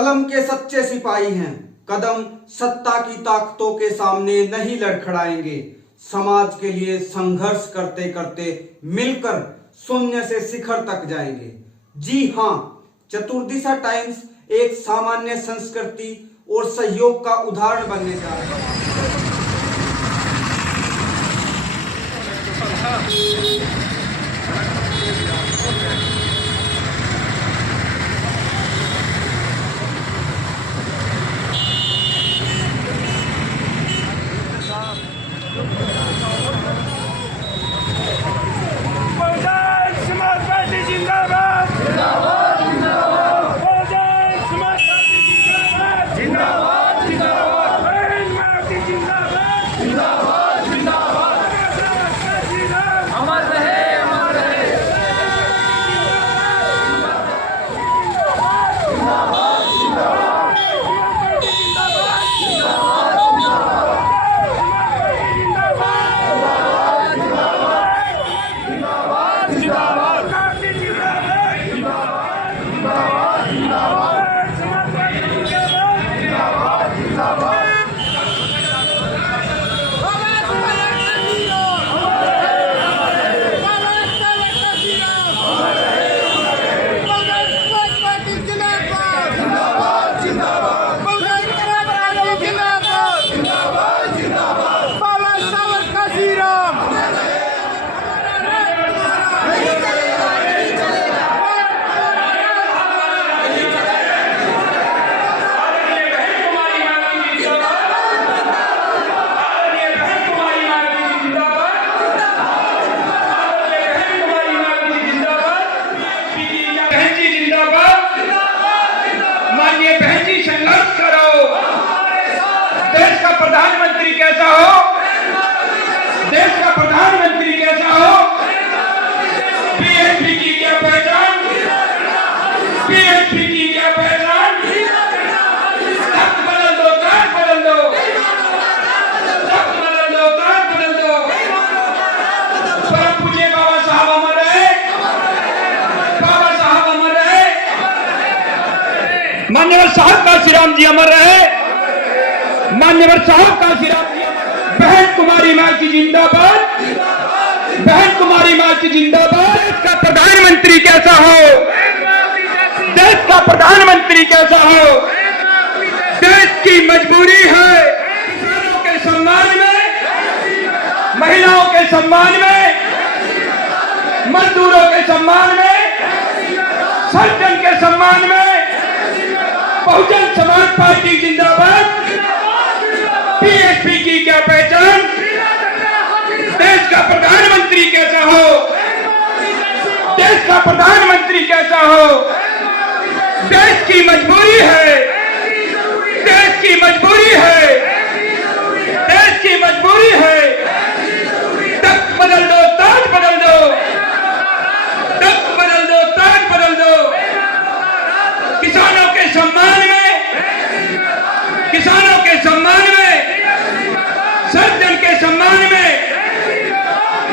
कलम के सच्चे सिपाही हैं, कदम सत्ता की ताकतों के सामने नहीं लड़खड़ाएंगे। समाज के लिए संघर्ष करते करते मिलकर शून्य से शिखर तक जाएंगे। जी हाँ, चतुर्दिशा टाइम्स एक सामान्य संस्कृति और सहयोग का उदाहरण बनने जा रहा है। माननीय बहन जी संघर्ष करो। देश का प्रधानमंत्री कैसा हो, देश का प्रधानमंत्री कैसा हो, बीएसपी की क्या पहचान, बीएसपी की क्या पहचान। तख्त बदल दो, ताज बदल दो, तख्त बदल दो, ताज बदल दो। परम पूज्य बाबा साहब अमर रहे, बाबा साहब अमर रहे, मान्यवर साहब काशीराम जी अमर रहे, मान्यवर साहब काशीराम जी। बहन कुमारी मां की जिंदाबाद, बहन कुमारी मां की जिंदाबाद। देश का प्रधानमंत्री कैसा हो, देश का प्रधानमंत्री कैसा हो। देश की मजबूरी है किसानों के सम्मान में, महिलाओं के सम्मान में, मजदूरों के सम्मान में, सज्जन के सम्मान में। बहुजन समाज पार्टी जिंदाबाद, बीएसपी की क्या पहचान। देश का प्रधानमंत्री कैसा हो, देश का प्रधानमंत्री कैसा हो। देश की मजबूरी है, देश की मजबूरी है, देश की मजबूरी है। तख्त बदल दो, ताज बदल दो, तख्त बदल दो, ताज बदल दो। किसानों के सम्मान में, किसानों के सम्मान में, सज्जन के सम्मान में।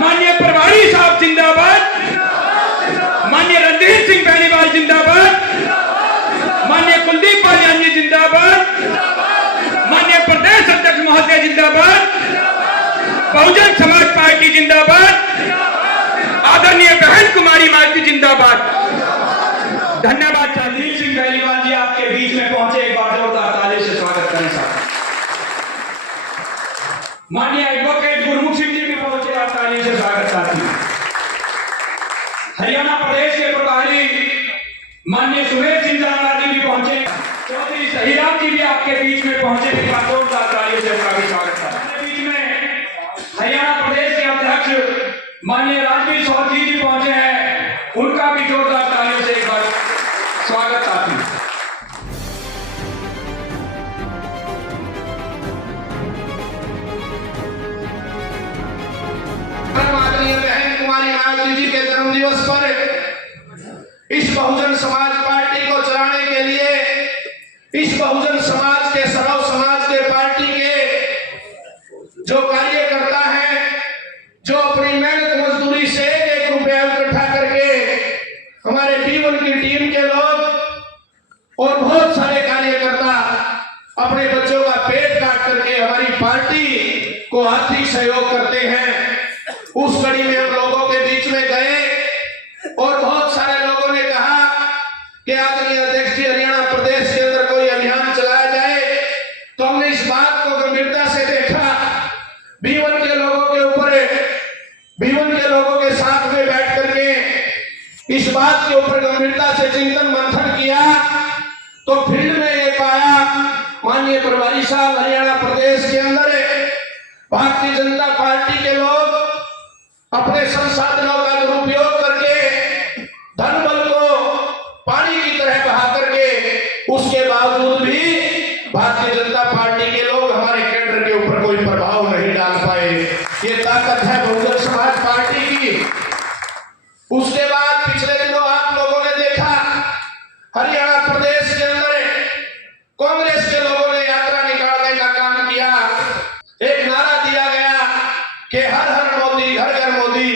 माननीय प्रभारी साहब जिंदाबाद, माननीय रणधीर सिंह बेनीवाल जिंदाबाद, माननीय कुलदीप पालियान जी जिंदाबाद, माननीय प्रदेश अध्यक्ष महोदय जिंदाबाद, बहुजन समाज पार्टी जिंदाबाद, आदरणीय बहन कुमारी मालती जिंदाबाद। धन्यवाद। रणधीर सिंह बेनीवाल जी आपके बीच में पहुंचे, एक बार जोरदार ताली से स्वागत करें साहब। माननीय एडवोकेट गुरमुख सिंह जी भी पहुंचे, आप ताली से स्वागत करते हैं। हरियाणा प्रदेश के प्रभारी माननीय सुमेर सिंह जानावादी भी पहुंचे, चौधरी सहीराम जी भी आपके बीच में पहुंचे, एक बार जोरदार ताली से स्वागत करते हैं। बीच में हरियाणा प्रदेश के अध्यक्ष माननीय राजवीर सौरजी जी पहुंचे हैं, उनका भी जोरदार तालियों से एक बार स्वागत करते हैं। माननीय बहन कुमारी मालती जी के जन्म दिवस पर इस बहुजन समाज पार्टी को चलाने के लिए, इस बहुजन समाज के सर्व समाज के पार्टी के जो कार्यकर्ता हैं, जो अपनी मेहनत मजदूरी से 1 रुपया इकट्ठा करके, हमारे B1 की टीम के लोग और बहुत सारे उस कड़ी में हम लोगों के बीच में गए और बहुत सारे लोगों ने कहा कि आदरणीय अध्यक्ष जी, हरियाणा प्रदेश के अंदर कोई अभियान चलाया जाए। तो हमने इस बात को गंभीरता से देखा। B1 के लोगों के ऊपर, B1 के लोगों के साथ में बैठ करके इस बात के ऊपर गंभीरता से चिंतन मंथन किया तो फील्ड में ये पाया, माननीय प्रभारी साहब, हरियाणा प्रदेश के अंदर भारतीय जनता पार्टी के लोग अपने संसाधनों का दुरुपयोग करके, धन बल को पानी की तरह बहा करके, उसके बावजूद भी भारतीय जनता पार्टी के लोग हमारे केंद्र के ऊपर कोई प्रभाव नहीं डाल पाए। ये ताकत है बहुजन समाज पार्टी की। उसके बाद पिछले दिनों आप लोगों ने देखा, हरियाणा प्रदेश के अंदर कांग्रेस के लोगों ने यात्रा निकालने का काम किया। एक नारा दिया गया कि हर हर मोदी, घर घर मोदी।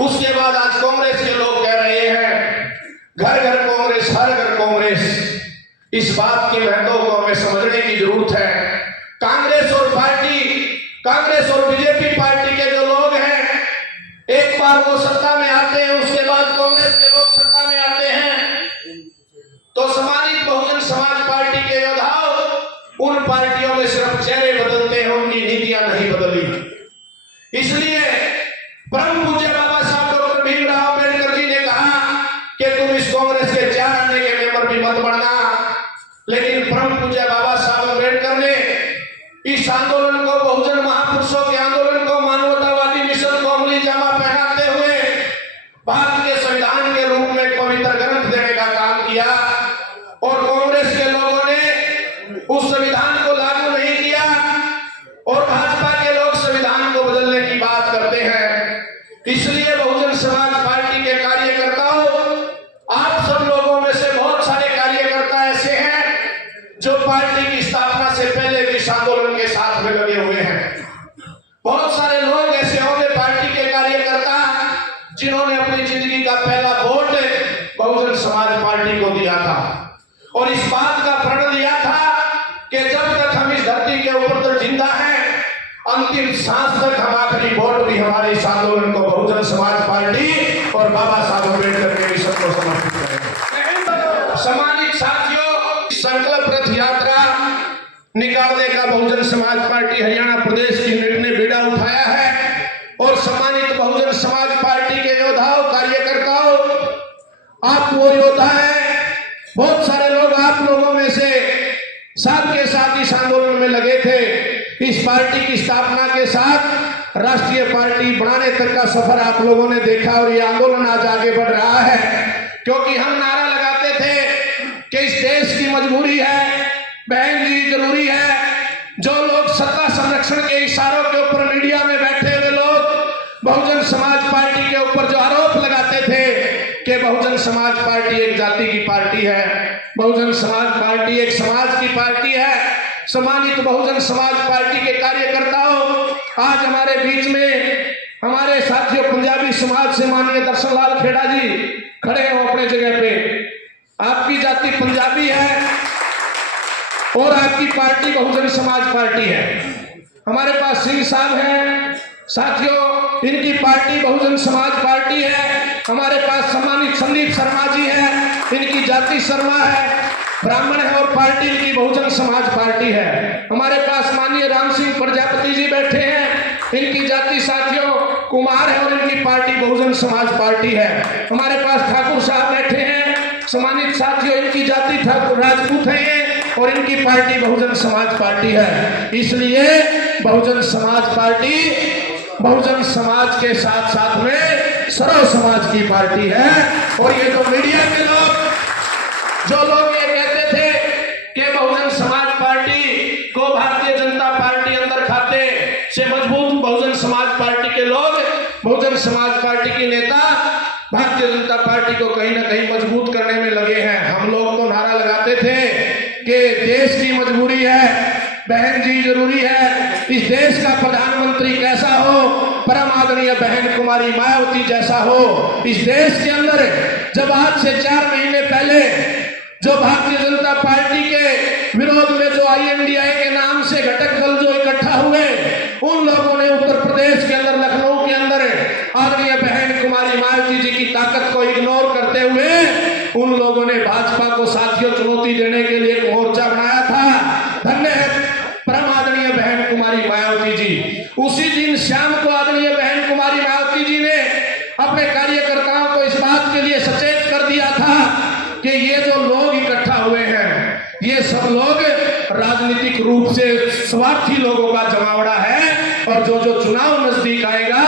उसके बाद आज कांग्रेस के लोग कह रहे हैं घर घर कांग्रेस, हर घर कांग्रेस। इस बात के महत्व को हमें समझने की जरूरत है। कांग्रेस और बीजेपी पार्टी के जो लोग हैं, एक बार वो सत्ता में आते हैं, उसके बाद कांग्रेस के लोग सत्ता में आते हैं, तो सम्मानित बहुजन समाज पार्टी के योद्धाओं उन पार्टियों में सिर्फ चेहरे बदलते हैं, उनकी नीतियां नहीं बदली। इसलिए परम पूज्य बाबा साहब डॉक्टर भीमराव अम्बेडकर जी ने कहा कि तुम इस कांग्रेस के 4 आने के मेंबर भी मत बनना, लेकिन परम पूज्य बाबा साहब अम्बेडकर ने इस आंदोलन को, बहुजन महापुरुषों के आंदोलन को, मानवतावादी मिशन को अमली जामा पहनाते हुए भारत के संविधान के रूप में पवित्र ग्रंथ देने का काम किया। और कांग्रेस के लोगों ने उस संविधान को लागू नहीं किया और भाजपा के लोग संविधान को बदलने की बात करते हैं। इसलिए बहुजन समाज पार्टी के कार्यकर्ताओं, आप सब लोगों में से बहुत सारे कार्यकर्ता ऐसे हैं जो पार्टी की स्थापना से पहले भी इस आंदोलन के साथ में लगे हुए हैं। बहुत सारे लोग ऐसे होंगे पार्टी के कार्यकर्ता जिन्होंने अपनी जिंदगी का पहला वोट बहुजन समाज पार्टी को दिया था और इस बात का प्रण लिया था कि जब तक हम इस धरती के ऊपर तक जिंदा हैं, अंतिम सांस तक हम आखिरी वोट भी हमारे इस आंदोलन को बहुजन समाज पार्टी और बाबा साहब अम्बेडकर के मिशन को समर्पित करेंगे। सम्मानित साथियों, संकल्प रथ यात्रा निकालने का बहुजन समाज पार्टी हरियाणा प्रदेश की नीट ने बीड़ा उठाया है और सम्मानित बहुजन समाज पार्टी के योद्धाओं, कार्यकर्ताओं, आप वो योद्धा हैं। बहुत सारे लोग आप लोगों में से साथ के साथ इस आंदोलन में लगे थे। इस पार्टी की स्थापना के साथ राष्ट्रीय पार्टी बनाने तक का सफर आप लोगों ने देखा और ये आंदोलन आज आगे बढ़ रहा है, क्योंकि हम नारा लगाते थे कि इस देश की मजबूरी है, बहन जी जरूरी है। जो लोग सत्ता संरक्षण के इशारों के ऊपर मीडिया में बैठे हुए लोग बहुजन समाज पार्टी के ऊपर जो आरोप लगाते थे कि बहुजन समाज पार्टी एक जाति की पार्टी है, बहुजन समाज पार्टी एक समाज की पार्टी है, सम्मानित बहुजन समाज पार्टी के कार्यकर्ताओं, आज हमारे बीच में हमारे साथियों पंजाबी समाज से माननीय दर्शन लाल खेड़ा जी खड़े हो अपने जगह पे। आपकी जाति पंजाबी है और आपकी पार्टी बहुजन समाज पार्टी है। हमारे पास सिंह साहब हैं, साथियों इनकी पार्टी बहुजन समाज पार्टी है। हमारे पास सम्मानित संदीप शर्मा जी हैं, इनकी जाति शर्मा है, ब्राह्मण है और पार्टी इनकी बहुजन समाज पार्टी है। हमारे पास माननीय राम सिंह प्रजापति जी बैठे हैं, इनकी जाति साथियों कुमार है और इनकी पार्टी बहुजन समाज पार्टी है। हमारे पास ठाकुर साहब बैठे हैं, सम्मानित साथियों इनकी जाति ठाकुर राजपूत है ये और इनकी पार्टी बहुजन समाज पार्टी है। इसलिए बहुजन समाज पार्टी बहुजन समाज के साथ साथ में सर्व समाज की पार्टी है। और ये जो मीडिया के लोग, जो लोग ये कहते थे कि बहुजन समाज पार्टी को भारतीय जनता पार्टी अंदर खाते से मजबूत, बहुजन समाज पार्टी के लोग, बहुजन समाज पार्टी के नेता भारतीय जनता पार्टी को कहीं ना कहीं मजबूत करने में लगे हैं। हम लोग तो नारा लगाते थे कि देश की मजबूरी है, बहन जी जरूरी है, इस देश का प्रधानमंत्री कैसा हो, परम आदरणीय बहन कुमारी मायावती जैसा हो। इस देश के अंदर जब आज से 4 महीने पहले जो भारतीय जनता पार्टी के विरोध में जो INDI के नाम से घटक दल जो इकट्ठा हुए, उन लोगों ने उत्तर प्रदेश के अंदर, लखनऊ के अंदर उन लोगों ने भाजपा को साथियों चुनौती देने के लिए एक मोर्चा बनाया था। धन्य है परम आदरणीय बहन कुमारी मायावती जी। उसी दिन शाम को आदरणीय बहन कुमारी मायावती जी ने अपने कार्यकर्ताओं को इस बात के लिए सचेत कर दिया था कि ये जो लोग इकट्ठा हुए हैं, ये सब लोग राजनीतिक रूप से स्वार्थी लोगों का जमावड़ा है, और जो जो चुनाव नजदीक आएगा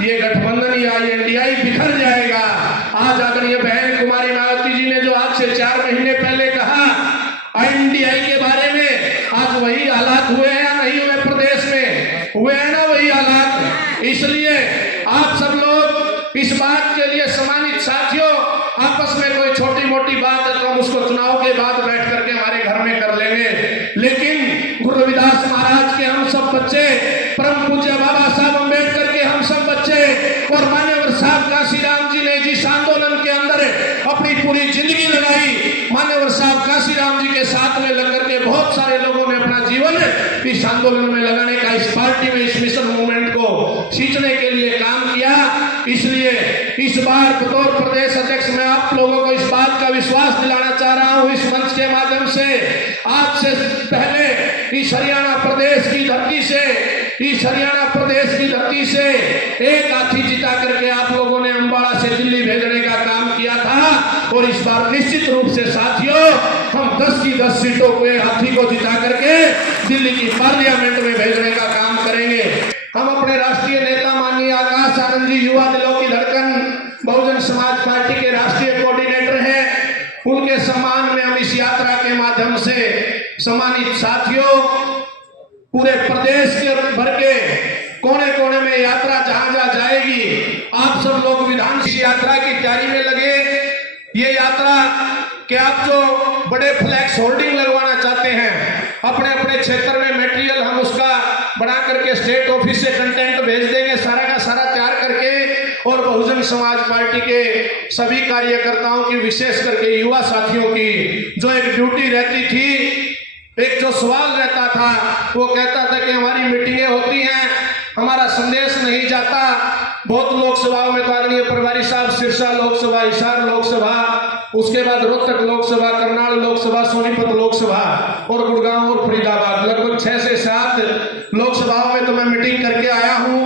ये गठबंधन या एनडीआई बिखर जाएगा। आज आदरणीय बहन कुमारी मायावती जी ने जो आज से 4 महीने पहले कहा एनडीआई के बारे में, आज वही हालात हुए हैं या नहीं हुए? प्रदेश में हुए हैं ना वही हालात। इसलिए आप सब लोग इस बात के लिए सम्मानित साथियों, आपस में कोई छोटी मोटी बात है तो हम उसको चुनाव के बाद बैठ करके हमारे घर में कर लेंगे, लेकिन गुरु रविदास महाराज के हम सब बच्चे, परम पूज्य बाबा साहब अम्बेडकर के हम सब बच्चे, और मान्यवर साहब काशीराम जी ने जिस आंदोलन के अंदर अपनी पूरी जिंदगी लगाई, मान्यवर साहब काशीराम जी के साथ में लग करके बहुत सारे लोगों ने अपना जीवन इस आंदोलन में लगाने का, इस पार्टी में, इस मिशन मूवमेंट को सींचने के लिए काम किया। इसलिए इस बार बतौर प्रदेश अध्यक्ष मैं आप लोगों को इस बात का विश्वास दिलाना चाह रहा हूं इस मंच के माध्यम से, आज से पहले इस हरियाणा प्रदेश की धरती से, इस हरियाणा प्रदेश की धरती से एक हाथी जिता करके आप लोगों ने अंबाला से दिल्ली भेजने का काम किया था, और इस बार निश्चित रूप से साथियों हम 10 की 10 सीटों को हाथी को जिता करके दिल्ली की पार्लियामेंट में भेजने का काम करेंगे। हम अपने राष्ट्रीय नेता माननीय आकाश आनंद जी, युवा दिलों की धड़कन, बहुजन समाज पार्टी के राष्ट्रीय कोऑर्डिनेटर हैं, उनके सम्मान में हम इस यात्रा के माध्यम से सम्मानित साथियों पूरे प्रदेश के भर के कोने कोने में यात्रा जहां जहां जाएगी, आप सब लोग विधानसभा यात्रा की तैयारी में लगे। ये यात्रा कि आप जो बड़े फ्लैक्स होल्डिंग लगवाना चाहते हैं अपने अपने क्षेत्र में, मटेरियल हम उसका बना करके स्टेट ऑफिस से कंटेंट भेज देंगे सारा का सारा तैयार करके, और बहुजन समाज पार्टी के सभी कार्यकर्ताओं की, विशेष करके युवा साथियों की जो एक ड्यूटी रहती थी, एक जो सवाल रहता था, वो कहता था कि हमारी मीटिंगें होती हैं, हमारा संदेश नहीं जाता। बहुत लोकसभाओं में तो आदरणीय प्रभारी साहब सिरसा लोकसभा, हिसार लोकसभा, उसके बाद रोहतक लोकसभा, करनाल लोकसभा, सोनीपत लोकसभा और गुड़गांव और फरीदाबाद, लगभग 6 से 7 लोकसभाओं में तो मैं मीटिंग करके आया हूं।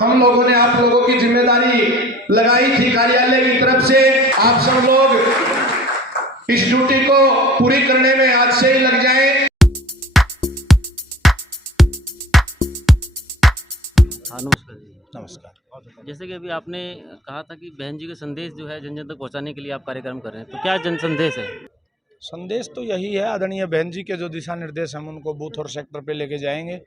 हम लोगों ने आप लोगों की जिम्मेदारी लगाई थी कार्यालय की तरफ से, आप सब लोग इस ड्यूटी को पूरी करने में आज से ही लग जाएं। नमस्कार जी। नमस्कार। जैसे कि अभी आपने कहा था कि बहन जी का संदेश जो है जन जन तक पहुंचाने के लिए आप कार्यक्रम कर रहे हैं, तो क्या जन संदेश है? संदेश तो यही है, आदरणीय बहन जी के जो दिशा निर्देश हम उनको बूथ और सेक्टर पे लेके जाएंगे,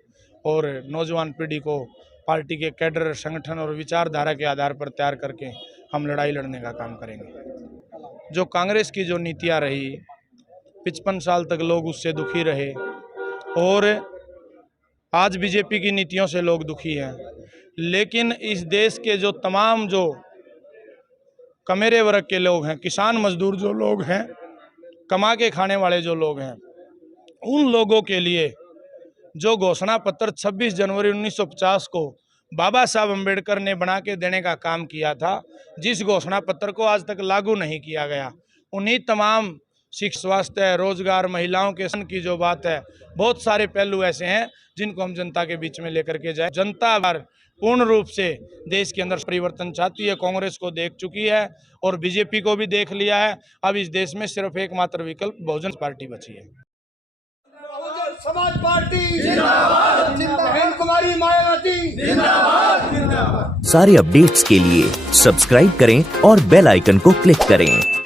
और नौजवान पीढ़ी को पार्टी के कैडर, संगठन और विचारधारा के आधार पर तैयार करके हम लड़ाई लड़ने का काम करेंगे। जो कांग्रेस की जो नीतियाँ रही, 55 साल तक लोग उससे दुखी रहे, और आज बीजेपी की नीतियों से लोग दुखी हैं, लेकिन इस देश के जो तमाम जो कमेरे वर्ग के लोग हैं, किसान मजदूर जो लोग हैं, कमा के खाने वाले जो लोग हैं, उन लोगों के लिए जो घोषणा पत्र 26 जनवरी 1950 को बाबा साहब अम्बेडकर ने बना के देने का काम किया था, जिस घोषणा पत्र को आज तक लागू नहीं किया गया, उन्हीं तमाम शिक्षा, स्वास्थ्य, रोजगार, महिलाओं के सन की जो बात है, बहुत सारे पहलू ऐसे हैं जिनको हम जनता के बीच में लेकर के जाए। जनता पूर्ण रूप से देश के अंदर परिवर्तन चाहती है, कांग्रेस को देख चुकी है और बीजेपी को भी देख लिया है। अब इस देश में सिर्फ एकमात्र विकल्प बहुजन पार्टी बची है। बहुजन समाज पार्टी जिंदाबाद, बहन कुमारी मायावती जिंदाबाद। सारे अपडेट्स के लिए सब्सक्राइब करें और बेल आइकन को क्लिक करें।